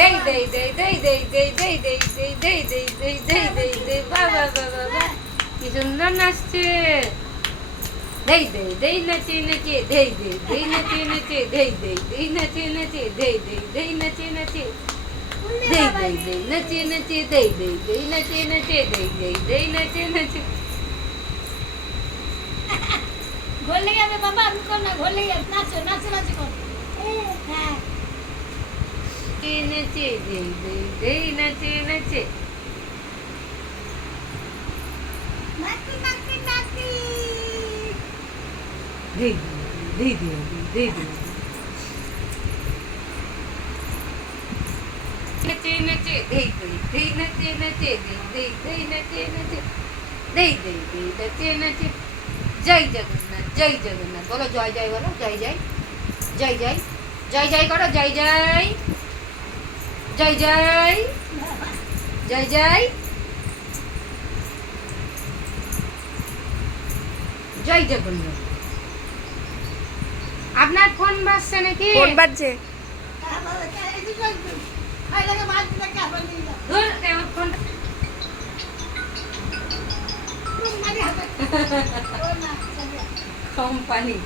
দেই দেই দেই দেই দেই দেই দেই দেই দেই দেই দেই দেই দেই দেই দেই বাবা বাবা বাবা কি সুন্দর নাচছে দেই দেই দেই নাচে নাচে দেই দেই দেই নাচে নাচে দেই দেই দেই নাচে নাচে দেই দেই দেই নাচে নাচে দেই দেই দেই নাচে নাচে দেই দেই দেই নাচে নাচে দেই দেই দেই নাচে নাচে ঘোল লেগে যাবে বাবা আমি কর না ঘোল লেগে যাবে নাচো নাচো নাচো কর হ্যাঁ নাচে দেই দেই দেই নাচে নাচে নাচি নাচি নাচি দেই দেই দেই দেই দেই নাচে নাচে দেই দেই দেই নাচে নাচে দেই দেই দেই নাচে নাচে দেই দেই দেই নাচে নাচে জয় জগন্নাথ বলো জয় জয় বলো জয় জয় জয় জয় জয় জয় করো জয় জয় জয় জয় জয় জয় জয় জগন্নাথ আপনার ফোন বাজছে নাকি ফোন বাজছে খাই লাগে মাছ দিলে কাপড় নিয়ে যাও ধুর আমার ফোন মারি হাতে ও না কোম্পানি